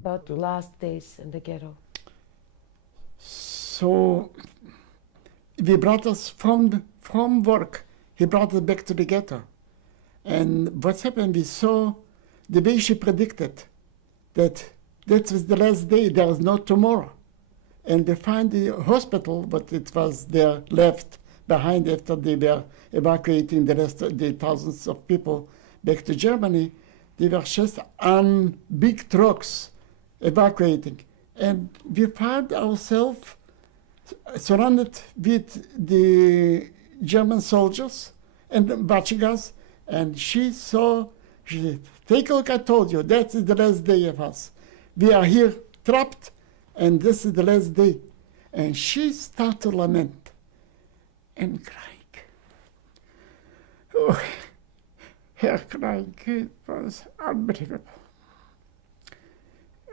about the last days in the ghetto? So we brought us from work. He brought us back to the ghetto. And what happened, we saw the way she predicted that was the last day, there was no tomorrow. And we find the hospital, but it was there left behind after they were evacuating the rest of the thousands of people back to Germany. They were just on big trucks evacuating. And we found ourselves surrounded with the German soldiers and watching us. And she said, take a look, I told you, that is the last day of us. We are here trapped, and this is the last day. And she started to lament and crying. Oh, her crying, it was unbelievable.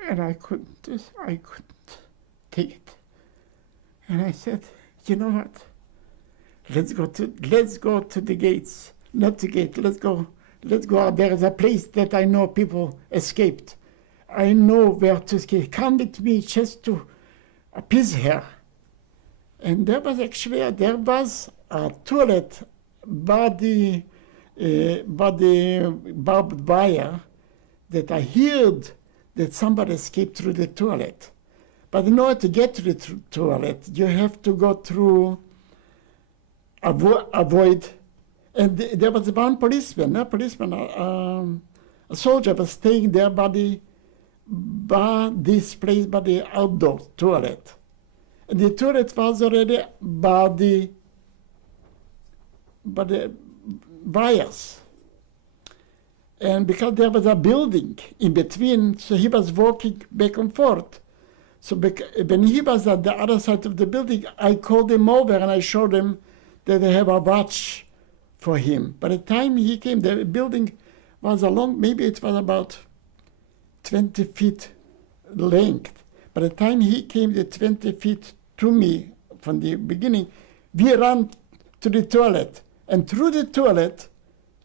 And I couldn't take it. And I said, you know what? Let's go to the gates. Not the gate, let's go out. There is a place that I know people escaped. I know where to escape. Come with me just to appease her. And there was a toilet by the barbed wire that I heard that somebody escaped through the toilet. But in order to get to the toilet, you have to go through avoid. And there was one policeman, a soldier was staying there by this place, by the outdoor toilet. And the toilet was already by the wires. And because there was a building in between, so he was walking back and forth. So when he was at the other side of the building, I called him over and I showed him that I have a watch for him. By the time he came, the building was maybe it was about 20 feet length. By the time he came the 20 feet to me from the beginning, we ran to the toilet. And through the toilet,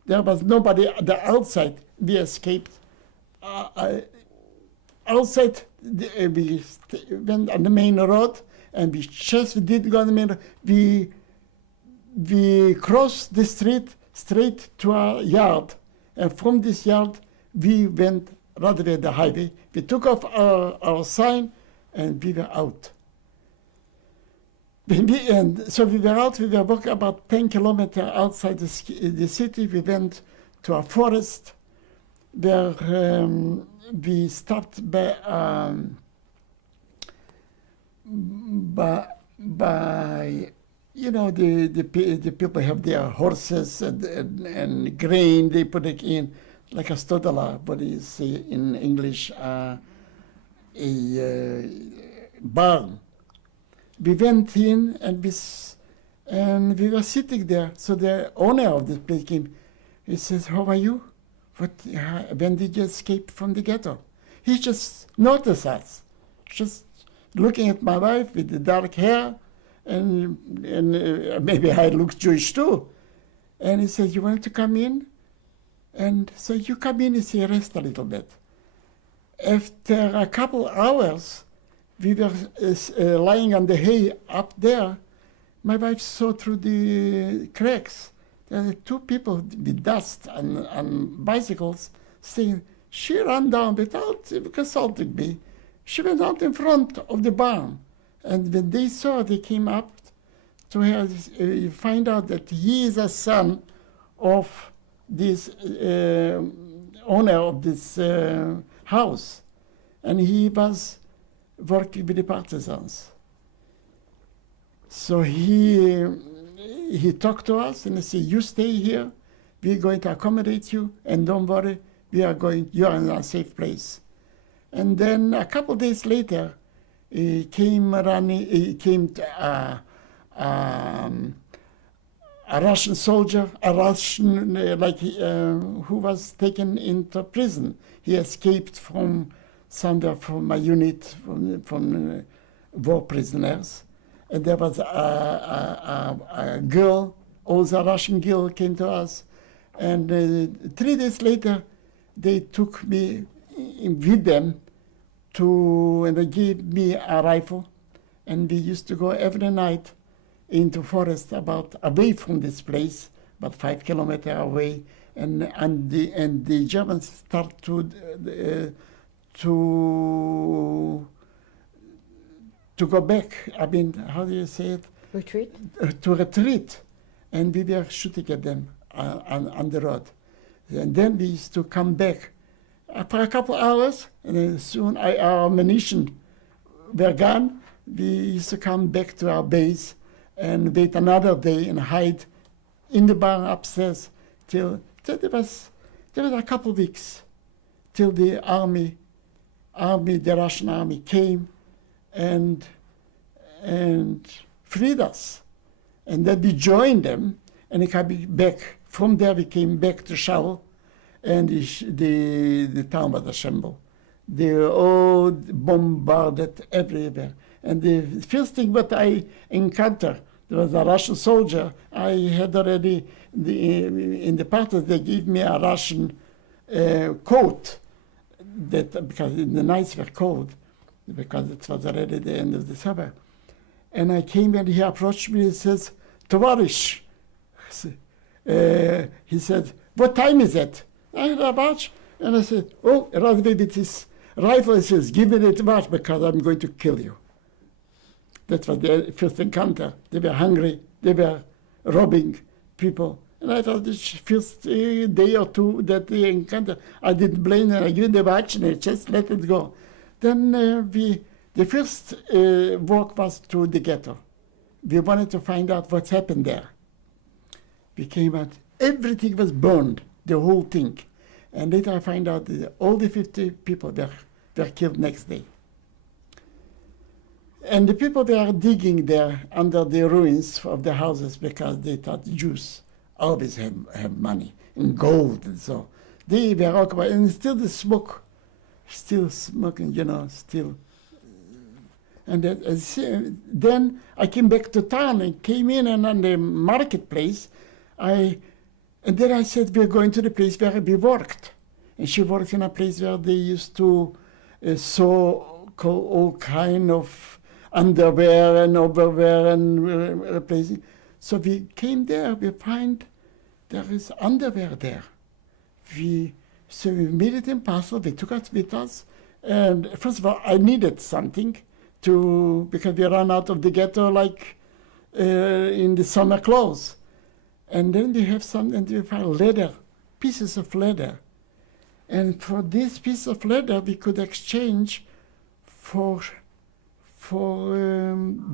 there was nobody at the outside. We escaped. Outside, we went on the main road, and we did go on the main road. We crossed the street straight to our yard. And from this yard, we went right away the highway. We took off our sign, and we were out. So we were out, we were walking about 10 kilometers outside the city. We went to a forest where we stopped by the people have their horses and grain, they put it in like a stodala, what do you say in English, a barn. We went in and we were sitting there. So the owner of this place came. He says, how are you? When did you escape from the ghetto? He just noticed us, just looking at my wife with the dark hair, and maybe I look Jewish too. And he said, you want to come in? And so you come in, he said, rest a little bit. After a couple hours, we were lying on the hay up there. My wife saw through the cracks. There were two people with dust on bicycles saying, she ran down without consulting me. She went out in front of the barn. And when they saw, they came up to her. You find out that he is a son of this owner of this house. And he was working with the partisans. So he talked to us and he said, you stay here, we're going to accommodate you, and don't worry, you're in a safe place. And then a couple days later, he came to a Russian soldier, who was taken into prison. He escaped from somewhere from a unit from war prisoners. And there was a girl, also a Russian girl, came to us. And 3 days later, they took me with them and they gave me a rifle, and we used to go every night into forest away from this place, about 5 kilometers away, and the Germans start to go back. I mean, how do you say it? Retreat? To retreat, and we were shooting at them on the road. And then we used to come back for a couple hours, and then soon our ammunition were gone. We used to come back to our base and wait another day and hide in the barn upstairs till there was a couple of weeks till the Russian army came and freed us. And then we joined them, and we came back. From there we came back to Shaul, and the town was assembled. They were all bombarded everywhere. And the first thing that I encountered, there was a Russian soldier. I had already, in the party, they gave me a Russian coat, because the nights were cold, because it was already the end of the summer. And I came and he approached me and says, "Tovarish." He said, "What time is it?" I had a watch, and I said, "Oh, rather with this rifle." He says, "Give me the watch because I'm going to kill you." That was the first encounter. They were hungry. They were robbing people. And I thought this first day or two that they encounter, I didn't blame them. I gave them the watch and I just let it go. Then the first walk was to the ghetto. We wanted to find out what's happened there. We came out, everything was burned, the whole thing. And later I find out that all the 50 people were killed next day. And the people were digging there under the ruins of the houses because they thought Jews always have money and gold and so. They were occupied, and still the smoke, still smoking, still. And then I came back to town and came in, and on the marketplace, and then I said, we're going to the place where we worked. And she worked in a place where they used to sew all kind of underwear and overwear and replacing. So we came there, we find there is underwear there. So we made it impossible, we took it with us. And first of all, I needed something because we ran out of the ghetto like in the summer clothes. And then we have and we find leather, pieces of leather. And for this piece of leather, we could exchange for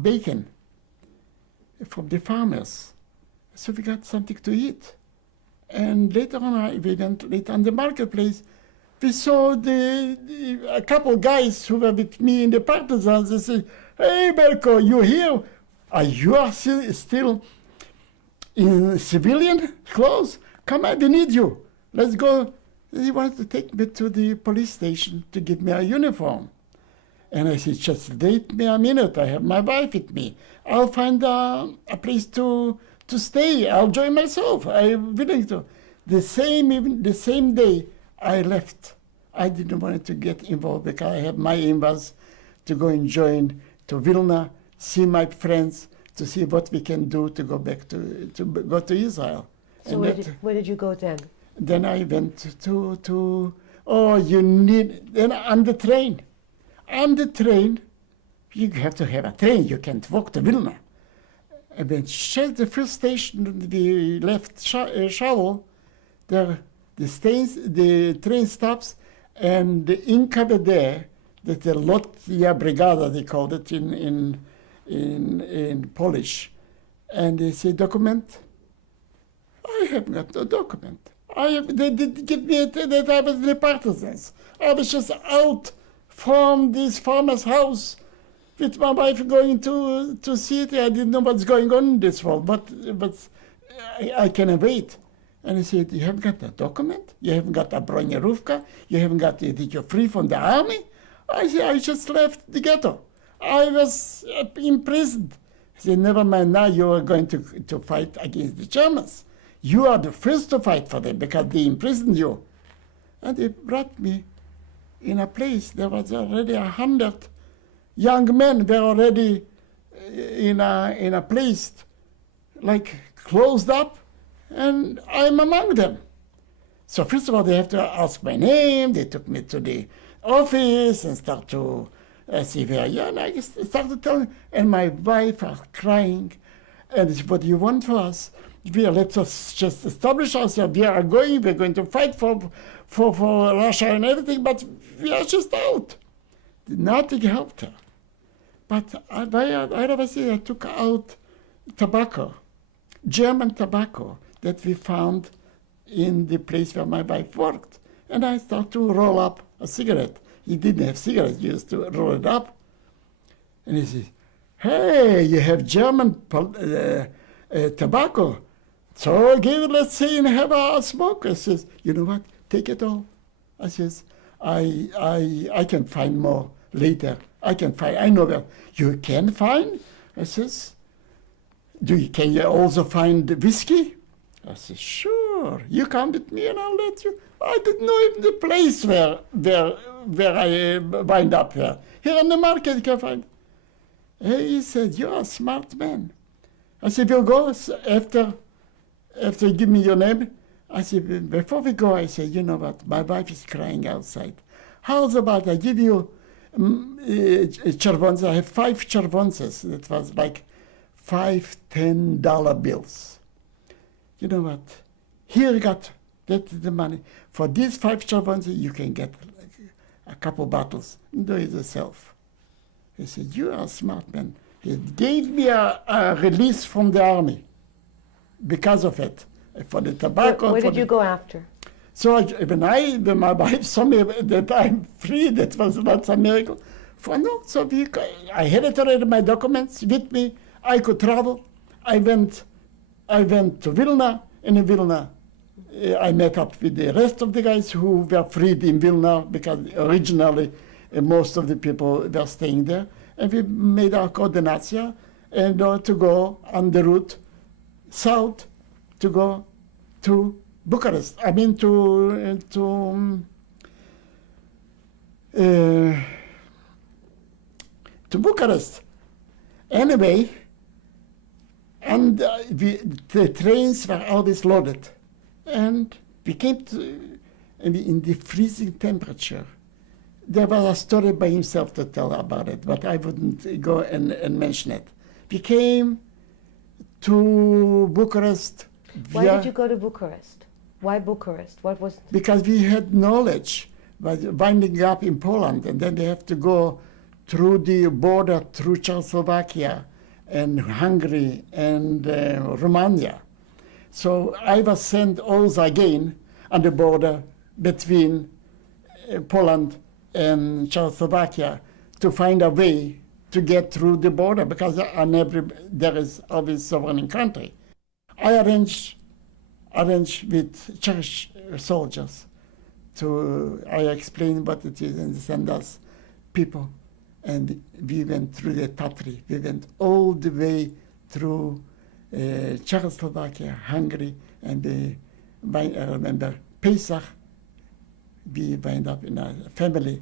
bacon from the farmers. So we got something to eat. And later on, we went later on the marketplace. We saw a couple guys who were with me in the partisans. They said, "Hey, Berko, you here? Are you still in civilian clothes? Come on, we need you. Let's go." He wanted to take me to the police station to give me a uniform. And I said, "Just wait me a minute. I have my wife with me. I'll find a place to stay. I'll join myself. I'm willing to." The same day I left. I didn't want to get involved because I have my aim was to go and join to Vilna, see my friends, to see what we can do to go back to go to Israel. So where did you go then? Then I went then on the train. On the train, you have to have a train. You can't walk to Vilna. And when the first station we left Shaul, the train stops, and the Inkabede, that's the Lotnia Brigada, they called it in Polish. And they say, "Document?" I have got no document. They did give me that I was in the partisans. I was just out from this farmer's house with my wife going to see it. I didn't know what's going on in this world, but I can wait. And he said, "You haven't got a document? You haven't got a Bronieruvka? You haven't got that you're free from the army?" I said, "I just left the ghetto. I was imprisoned." He said, "Never mind, now you are going to fight against the Germans. You are the first to fight for them because they imprisoned you." And they brought me in a place, there was already 100 young men were already in a place like closed up, and I'm among them. So first of all, they have to ask my name. They took me to the office and start to see where I am. I started telling, and my wife are crying. And it's, what do you want for us? Let us just establish ourselves. We're going to fight for Russia and everything, but we are just out. Nothing helped her. But I took out tobacco, German tobacco that we found in the place where my wife worked. And I started to roll up a cigarette. He didn't have cigarettes, he used to roll it up. And he said, hey, you have German tobacco. So give it, let's see, and have a smoke. I says, you know what, take it all. I says, I can find more later. I know where you can find. I says, can you also find whiskey? I said, sure, you come with me and I'll let you. I didn't know even the place where I wind up here. Here on the market you can find. He said, you're a smart man. I said, we'll go after you give me your name. I said, before we go, I said, you know what, my wife is crying outside. How's about I give you chervonces? I have 5 chervonces. That was like $5-10 bills. You know what? Here you got the money. For these 5 chervonces, you can get a couple bottles and do it yourself. He said, you are a smart man. He gave me a release from the army because of it, for the tobacco. Where did you go after? So when my wife saw me that I'm free, that was not a miracle. I had it already, my documents with me. I could travel. I went to Vilna, and in Vilna I met up with the rest of the guys who were freed in Vilna, because originally most of the people were staying there. And we made our coordination and to go on the route south to go to Bucharest. I mean to Bucharest. Anyway, and the trains were always loaded. And we came in the freezing temperature. There was a story by himself to tell about it, but I wouldn't go and mention it. We came to Bucharest. Why did you go to Bucharest? Why Bucharest? What was... Because we had knowledge, but winding up in Poland, and then they have to go through the border, through Czechoslovakia and Hungary and Romania. So I was sent also again on the border between Poland and Czechoslovakia to find a way to get through the border, because there is always sovereign country. I arranged with Czech soldiers I explained what it is, and they send us people. And we went through the Tatry. We went all the way through Czechoslovakia, Hungary, and I remember Pesach. We wind up in a family,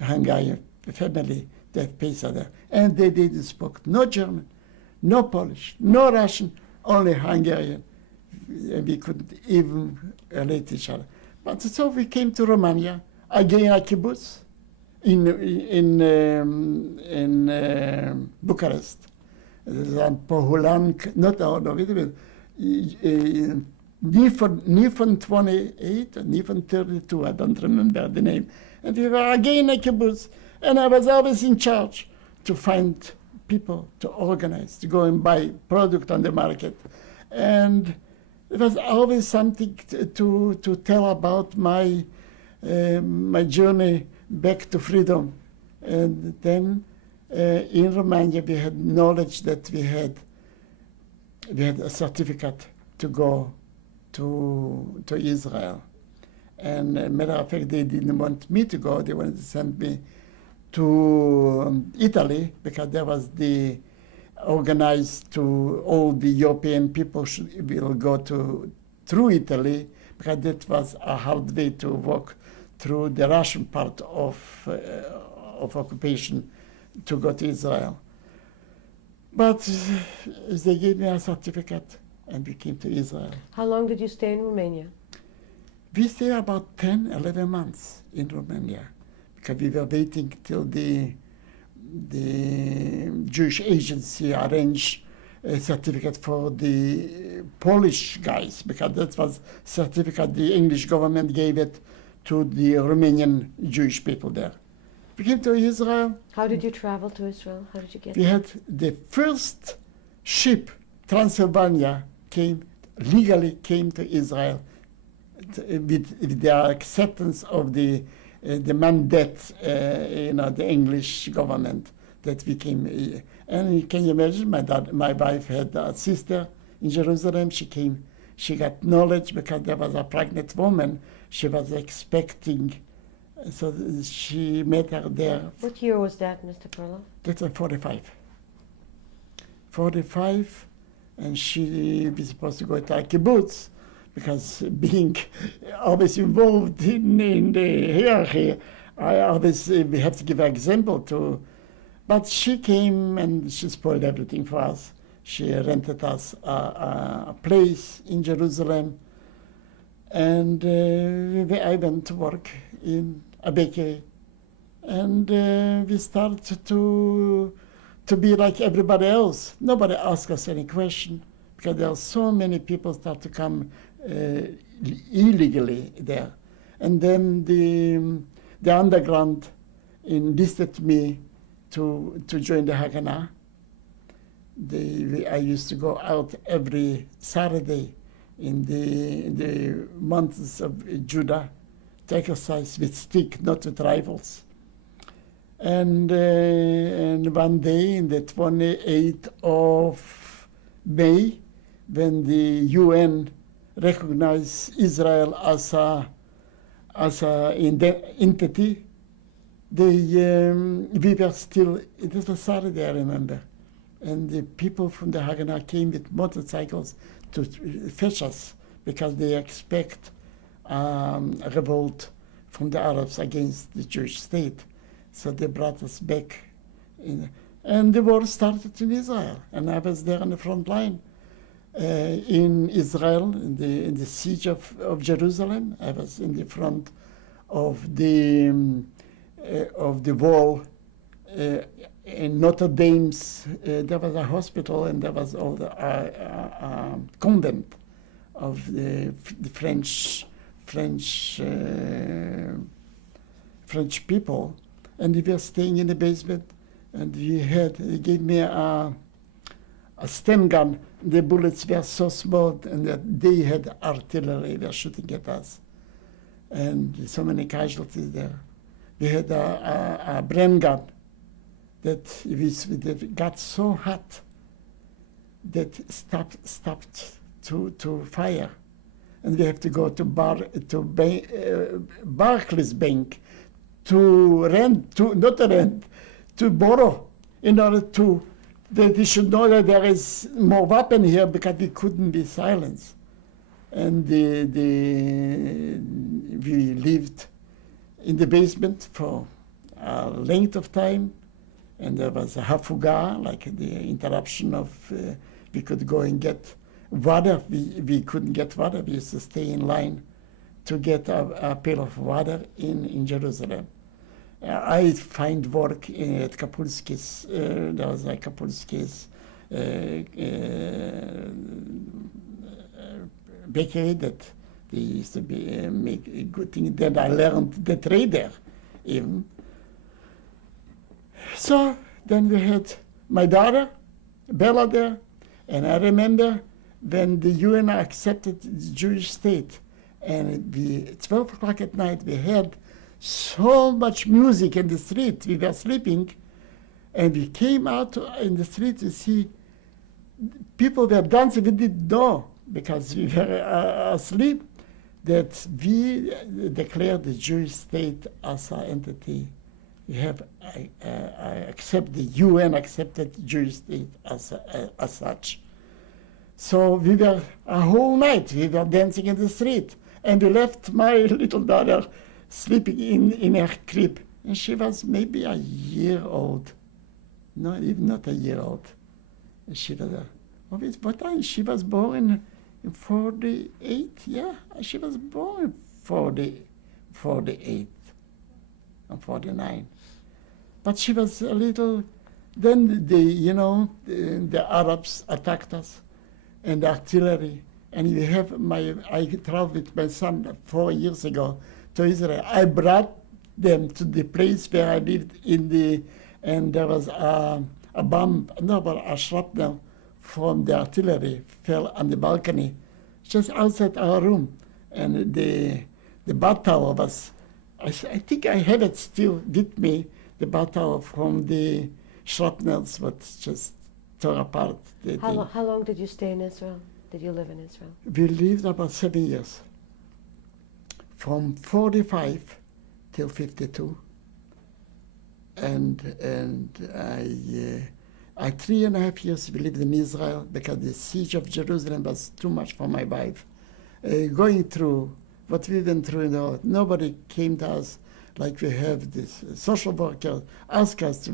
a Hungarian family that Pesach there. And they didn't speak no German, no Polish, no Russian, only Hungarian. And we couldn't even relate each other. But so we came to Romania, again a kibbutz in Bucharest. Pohulank, Nifon 28, Nifon 32, I don't remember the name. And we were again a kibbutz. And I was always in charge to find people, to organize, to go and buy product on the market. And it was always something to tell about my journey back to freedom. And then in Romania we had knowledge that we had a certificate to go to Israel. And matter of fact, they didn't want me to go. They wanted to send me to Italy, because there was the organized to all the European people will go through Italy, because that was a hard way to walk through the Russian part of occupation to go to Israel. But they gave me a certificate and we came to Israel. How long did you stay in Romania? We stayed about 10, 11 months in Romania because we were waiting till the Jewish agency arranged a certificate for the Polish guys, because that was certificate the English government gave it to the Romanian Jewish people there. We came to Israel. How did you travel to Israel? How did you get We there? had the first ship, Transylvania, legally came to Israel with the acceptance of the mandate, the English government that we came. And can you imagine, my wife had a sister in Jerusalem. She came, she got knowledge because there was a pregnant woman. She was expecting, so she met her there. What year was that, Mr. Perlov? That was 45. 45, and she was supposed to go to a kibbutz, because being always involved in the hierarchy, I always we have to give an example to. But she came and she spoiled everything for us. She rented us a place in Jerusalem, and I went to work in a bakery, and we started to be like everybody else. Nobody asked us any question, because there are so many people start to come illegally there. And then the underground enlisted me to join the Haganah. I used to go out every Saturday in the mountains of Judah to exercise with stick, not with rifles. And one day, in the 28th of May, when the UN recognized Israel as a entity, we were still. It was Saturday, I remember, and the people from the Haganah came with motorcycles to fetch us because they expect a revolt from the Arabs against the Jewish state. So they brought us back, and the war started in Israel, and I was there on the front line. In Israel, in the siege of Jerusalem, I was in the front of the wall. In Notre Dame's, there was a hospital, and there was all the convent of the French people, and we were staying in the basement, and they gave me a Sten gun. The bullets were so small, and that they had artillery, they were shooting at us. And so many casualties there. We had a Bren gun that got so hot that stopped to fire. And we have to go to Barclays Bank to borrow, in order to that they should know that there is more weapon here, because we couldn't be silenced. And we lived in the basement for a length of time, and there was a hafuga, like the interruption of, we could go and get water. We couldn't get water. We used to stay in line to get a pail of water in Jerusalem. I find work at Kapulski's. There was a Kapulski's bakery that they used to make a good thing. Then I learned the trade there, even. So then we had my daughter, Bella, there, and I remember when the UN accepted the Jewish state, and at 12 o'clock at night we had so much music in the street. We were sleeping, and we came out in the street to see people were dancing. We didn't know, because we were asleep, that we declared the Jewish state as an entity. We have accept the UN accepted Jewish state as such. So we were a whole night. We were dancing in the street, and we left my little daughter sleeping in her crib. And she was maybe a year old. No, even not a year old. And she was, what time? She was born in 48, yeah. She was born in 48 and 49. But she was a little, then the Arabs attacked us and the artillery. And I traveled with my son 4 years ago to Israel. I brought them to the place where I lived and there was a bomb, a shrapnel from the artillery fell on the balcony, just outside our room. And the bath towel was, I think I have it still with me, the bath towel from the shrapnels was just tore apart. How long did you stay in Israel? Did you live in Israel? We lived about 7 years, from 45 till 52. And I 3.5 years we lived in Israel because the siege of Jerusalem was too much for my wife. Going through what we went through, nobody came to us like we have this social workers ask us to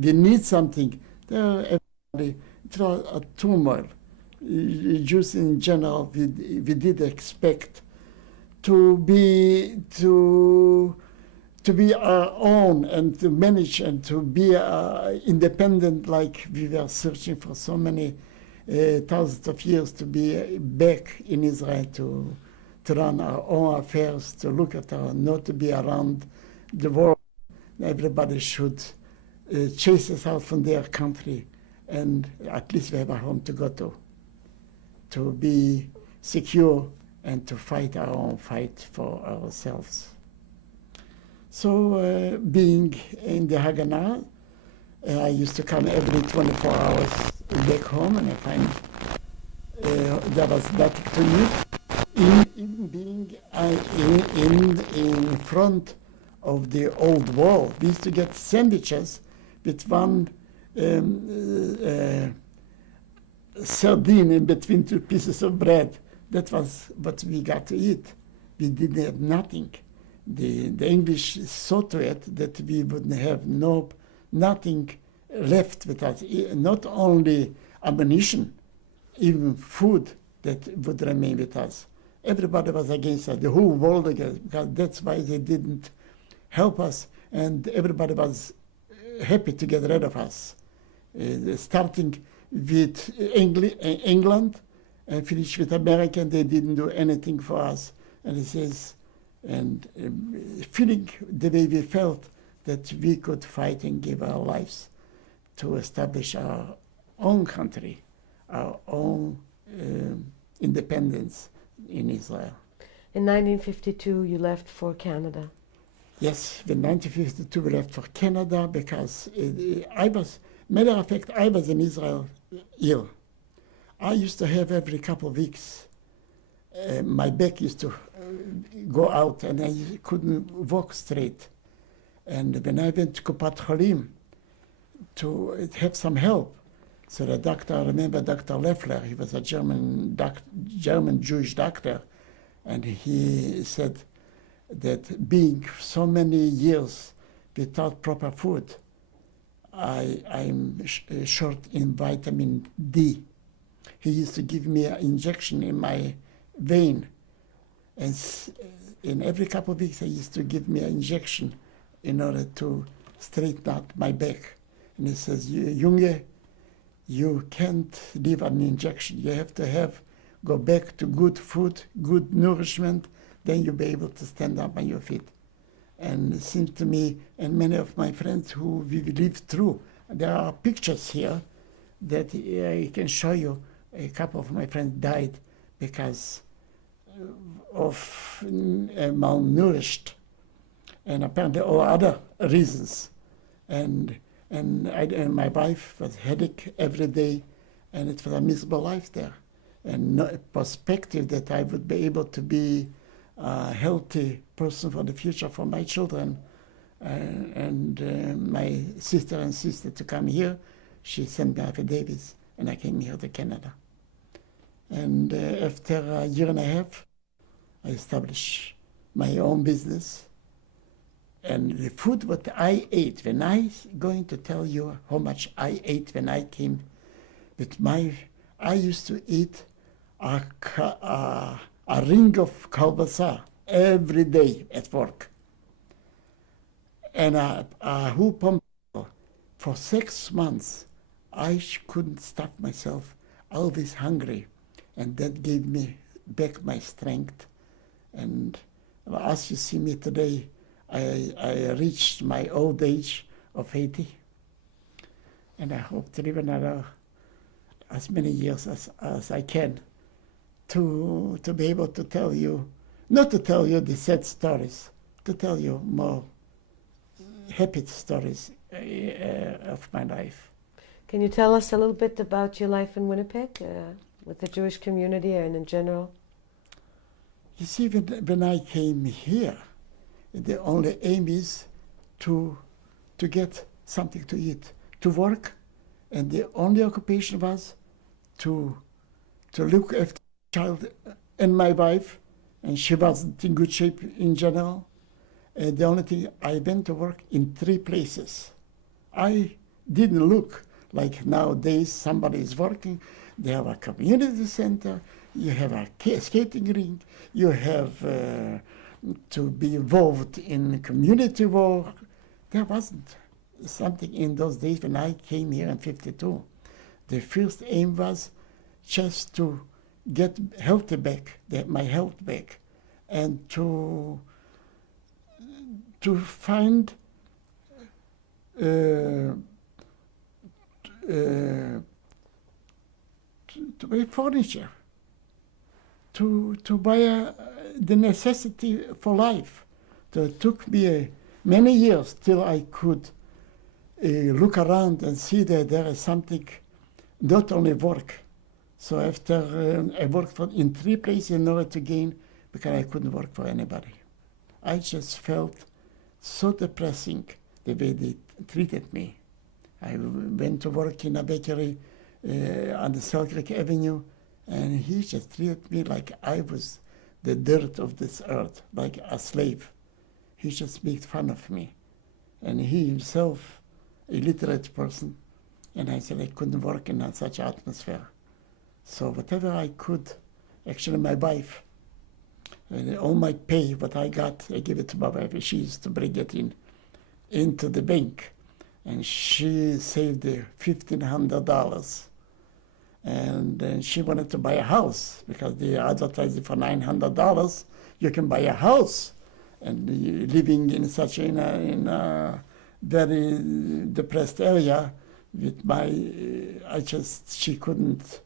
we need something. Everybody, it was a turmoil. Jews in general, we did expect to be our own and to manage and to be independent, like we were searching for so many thousands of years to be back in Israel to run our own affairs, to look at not to be around the world. Everybody should chase us out from their country, and at least we have a home to go to be secure and to fight our own fight for ourselves. So being in the Haganah, I used to come every 24 hours back home, and I find that was nothing to me. Even being in front of the old wall, we used to get sandwiches with one sardine in between two pieces of bread. That was what we got to eat. We didn't have nothing. The English saw to it that we wouldn't have nothing left with us, not only ammunition, even food that would remain with us. Everybody was against us, the whole world against us, because that's why they didn't help us, and everybody was happy to get rid of us. Starting with England and finish with America, they didn't do anything for us. And it says, feeling the way we felt that we could fight and give our lives to establish our own country, our own independence in Israel. In 1952, you left for Canada. Yes, in 1952 we left for Canada because matter of fact, I was in Israel ill. I used to have every couple of weeks, my back used to go out and I couldn't walk straight. And when I went to Kupat Cholim to have some help, so the doctor, I remember Dr. Leffler, he was a German Jewish doctor, and he said that being so many years without proper food, I'm short in vitamin D. He used to give me an injection in my vein, and in every couple of weeks he used to give me an injection in order to straighten out my back. And he says, Junge, you can't leave an injection. You have to go back to good food, good nourishment, then you'll be able to stand up on your feet. And it seems to me, and many of my friends who we lived through, there are pictures here that I can show you. A couple of my friends died because of malnourished, and apparently all other reasons. And my wife was headache every day, and it was a miserable life there, and no perspective that I would be able to be a healthy person for the future for my children. My sister insisted to come here. She sent me affidavits, and I came here to Canada. And after a year and a half, I established my own business. And the food what I ate, when I going to tell you how much I ate when I came with I used to eat a ring of kalbasa every day at work. And a hoop on for 6 months. I couldn't stop myself, always hungry. And that gave me back my strength. And as you see me today, I reached my old age of 80. And I hope to live another as many years as I can to be able to tell you, not to tell you the sad stories, to tell you more happy stories of my life. Can you tell us a little bit about your life in Winnipeg with the Jewish community and in general? You see, when I came here, the only aim is to get something to eat, to work, and the only occupation was to look after the child and my wife, and she wasn't in good shape in general. The only thing, I went to work in 3 places. I didn't look like nowadays somebody is working. They have a community center, you have a skating rink, you have to be involved in community work. There wasn't something in those days when I came here in 52. The first aim was just to get healthy back, my health back, and to find to buy furniture, to buy the necessity for life. So it took me many years till I could look around and see that there is something, not only work. So after I worked in 3 places in order to gain, because I couldn't work for anybody. I just felt so depressing the way they treated me. I went to work in a bakery on the Salt Lake Avenue, and he just treated me like I was the dirt of this earth, like a slave. He just made fun of me. And he himself, a literate person, and I said I couldn't work in such atmosphere. So whatever I could, actually my wife, all my pay, what I got, I give it to my wife. She used to bring it into the bank. And she saved $1,500. And then she wanted to buy a house because they advertised it for $900. You can buy a house. And living in such in a very depressed area, with she couldn't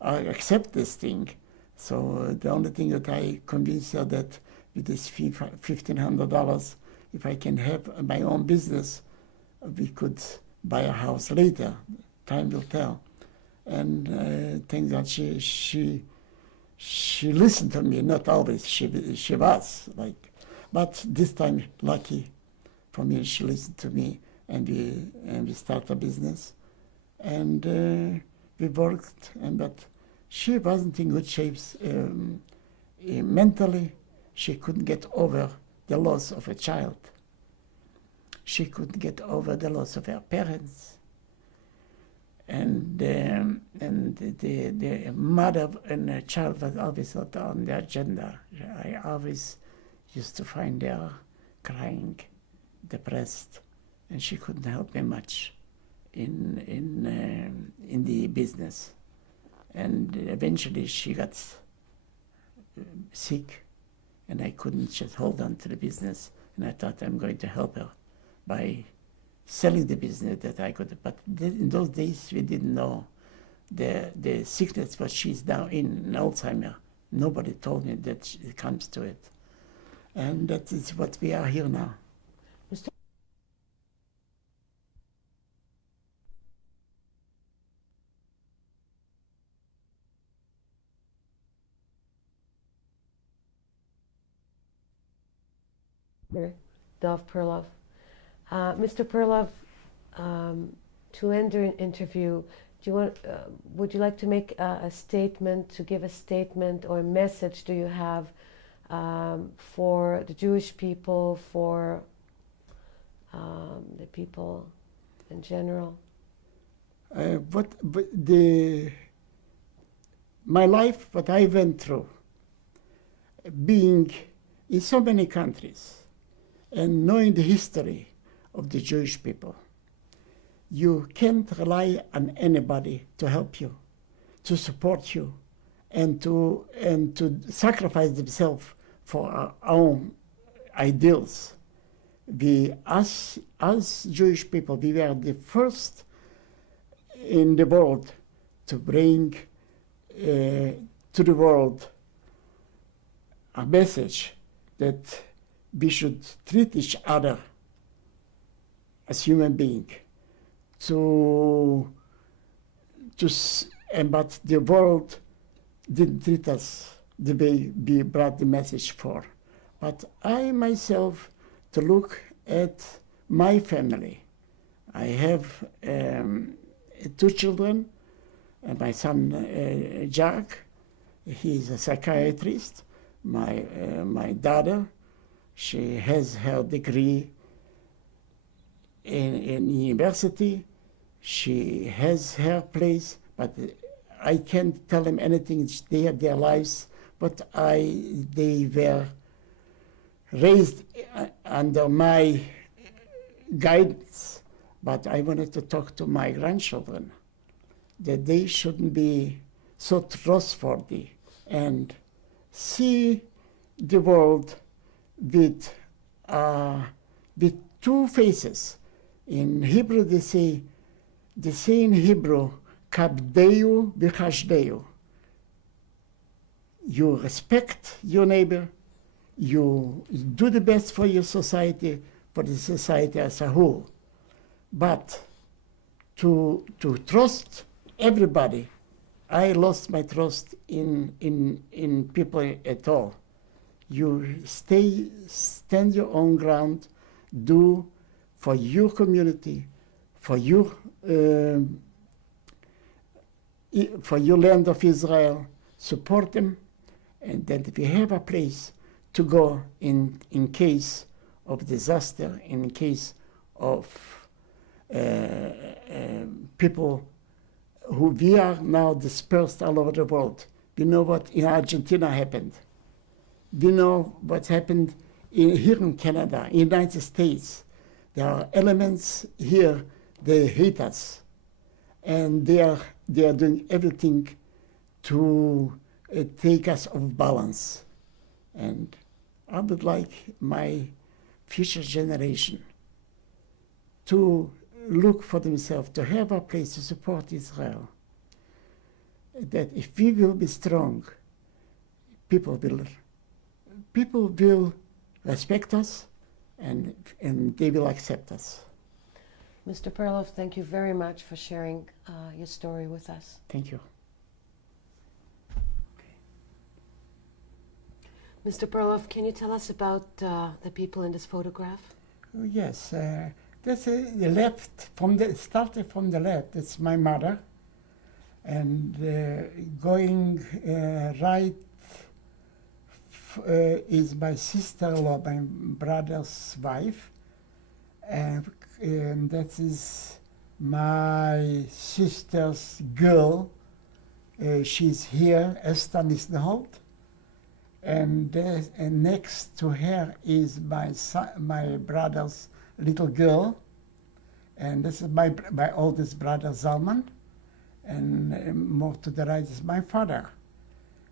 accept this thing. So the only thing that I convinced her that with this $1,500, if I can have my own business, we could buy a house later. Time will tell. And thank God she listened to me. Not always. She was like, but this time, lucky for me, she listened to me, and we started a business, and we worked. But she wasn't in good shape mentally. She couldn't get over the loss of a child. She couldn't get over the loss of her parents. And the mother and the child was always not on the agenda. I always used to find her crying, depressed, and she couldn't help me much in the business. And eventually she got sick, and I couldn't just hold on to the business. And I thought I'm going to help her by selling the business that I could. But in those days, we didn't know the sickness what she's now in Alzheimer. Nobody told me that it comes to it. And that is what we are here now. Mr. Dov Perlov. Mr. Perlov, to end our interview, would you like to make a statement, to give a statement or a message do you have for the Jewish people, for the people in general? My life, what I went through, being in so many countries and knowing the history of the Jewish people, you can't rely on anybody to help you, to support you, and to sacrifice themselves for our own ideals. As Jewish people, we were the first in the world to bring to the world a message that we should treat each other as human beings. But the world didn't treat us the way we brought the message for. But I myself, to look at my family, I have 2 children, my son Jack, he's a psychiatrist. My daughter, she has her degree in university. She has her place, but I can't tell them anything. They have their lives, but they were raised under my guidance. But I wanted to talk to my grandchildren that they shouldn't be so trustworthy and see the world with 2 faces. In Hebrew they say in Hebrew, kabdeu v'chashdeu. You respect your neighbor, you do the best for your society, for the society as a whole. But to trust everybody, I lost my trust in people at all. You stand your own ground, do for your community, for your land of Israel, support them, and then we have a place to go in case of disaster, in case of people who we are now dispersed all over the world. We know what in Argentina happened. We know what happened here in Canada, United States. There are elements here, they hate us. And they are doing everything to take us off balance. And I would like my future generation to look for themselves, to have a place to support Israel. That if we will be strong, people will respect us and they will accept us. Mr. Perlov, thank you very much for sharing your story with us. Thank you. Mr. Perlov, can you tell us about the people in this photograph? Yes, that's the left, starting from the left, it's my mother. And going right is my sister-in-law, my brother's wife. And that is my sister's girl. She's here, Esther Nissenholt. And next to her is my brother's little girl. And this is my oldest brother, Zalman. And more to the right is my father.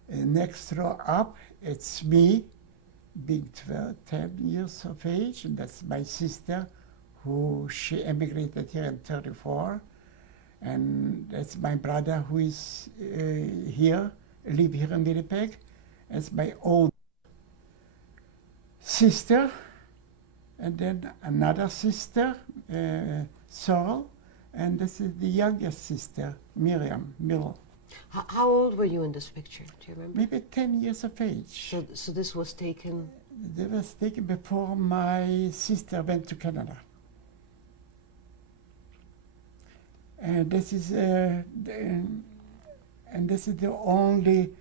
Next row up, it's me, big 10 years of age, and that's my sister, who she emigrated here in 34. And that's my brother who is here, live here in Winnipeg. That's my old sister, and then another sister, Sorrel, and this is the youngest sister, Miriam Miller. How old were you in this picture? Do you remember? Maybe 10 years of age. So this was taken? It was taken before my sister went to Canada. And this is the only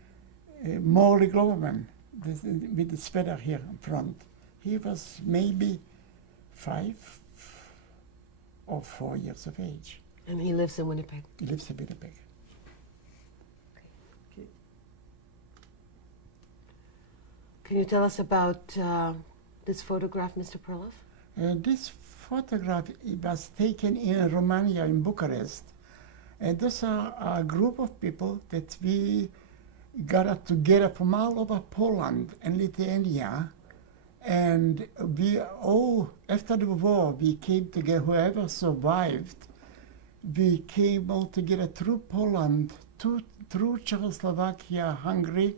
Morley government with the sweater here in front. He was maybe 5 or 4 years of age. And he lives in Winnipeg. He lives in Winnipeg. Can you tell us about this photograph, Mr. Perlov? This photograph it was taken in Romania, in Bucharest. And those are a group of people that we got together from all over Poland and Lithuania. And we all, after the war, we came together, whoever survived, we came all together through Poland, through Czechoslovakia, Hungary,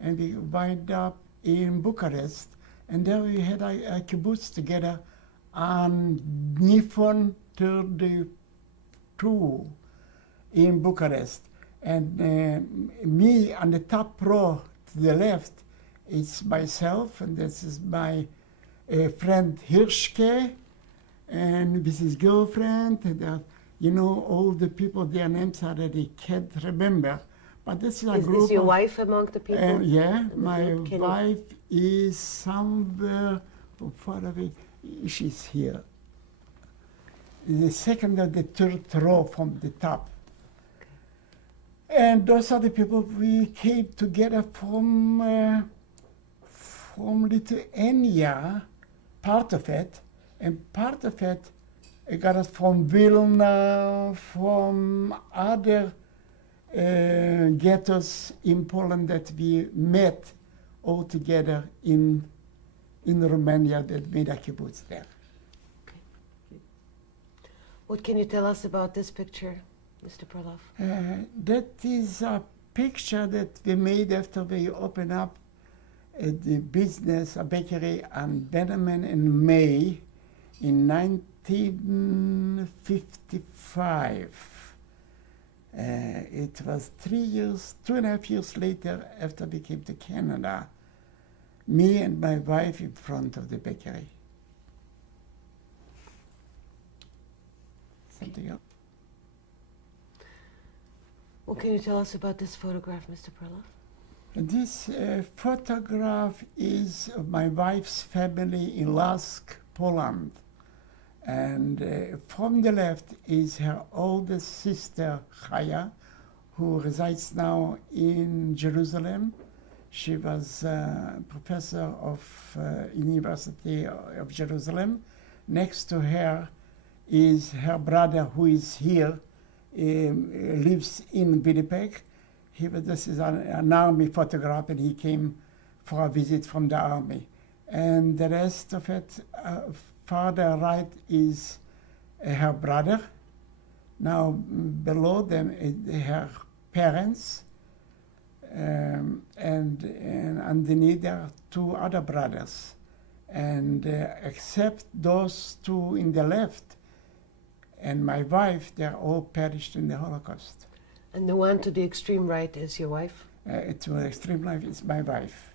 and we wind up in Bucharest. And there we had a kibbutz together on Nifon 32 in Bucharest. And me on the top row to the left is myself, and this is my friend Hirschke, and with his girlfriend, and all the people, their names I already can't remember. But this is a group. Is your wife among the people? Yeah, my group? wife is somewhere far away. She's here. The second or the third row from the top. And those are the people we came together from Lithuania, part of it, and part of it got us from Vilna, from other ghettos in Poland that we met all together in Romania that made a kibbutz there. What can you tell us about this picture, Mr. Perlov? That is a picture that we made after we opened up the business, a bakery on Benjamin in May in 1955. It was 2.5 years later after we came to Canada, me and my wife in front of the bakery. Something else? What can you tell us about this photograph, Mr. Perlov? This photograph is of my wife's family in Lask, Poland. And from the left is her oldest sister, Chaya, who resides now in Jerusalem. She was a professor of University of Jerusalem. Next to her is her brother, who is here, lives in Winnipeg. This is an army photograph, and he came for a visit from the army. And the rest of it, farther right is her brother. Now below them is her parents, and underneath there are 2 other brothers. And except those 2 in the left and my wife, they're all perished in the Holocaust. And the one to the extreme right is your wife? To the extreme right is my wife.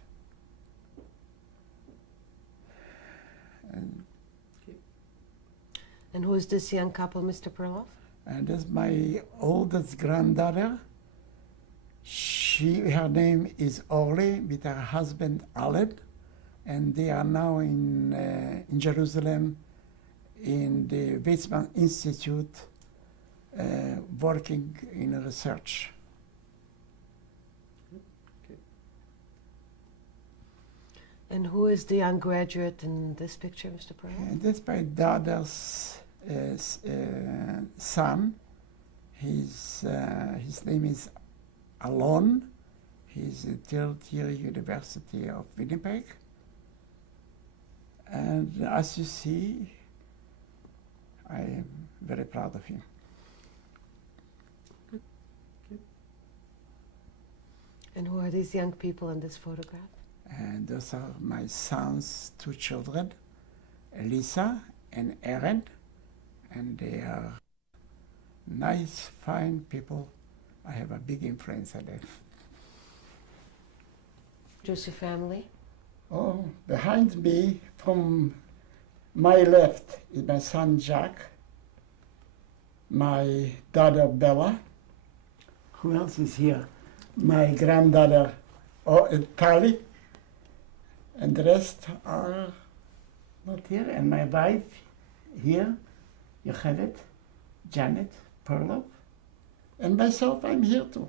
And who is this young couple, Mr. Perlov? And that's my oldest granddaughter. Her name is Orly, with her husband Aled, and they are now in Jerusalem in the Weizmann Institute, working in research. And who is the young graduate in this picture, Mr. Perlov? And that's my daughter's son. His name is Alon. He's a third-year University of Winnipeg. And as you see, I am very proud of him. And who are these young people in this photograph? And those are my son's 2 children, Elisa and Aaron, and they are nice, fine people. I have a big influence on them. Just your family? Oh, behind me, from my left, is my son Jack, my daughter Bella. Who else is here? My granddaughter Tali. and the rest are not here. And my wife here, you have it, Janet Perlov. And myself, I'm here too.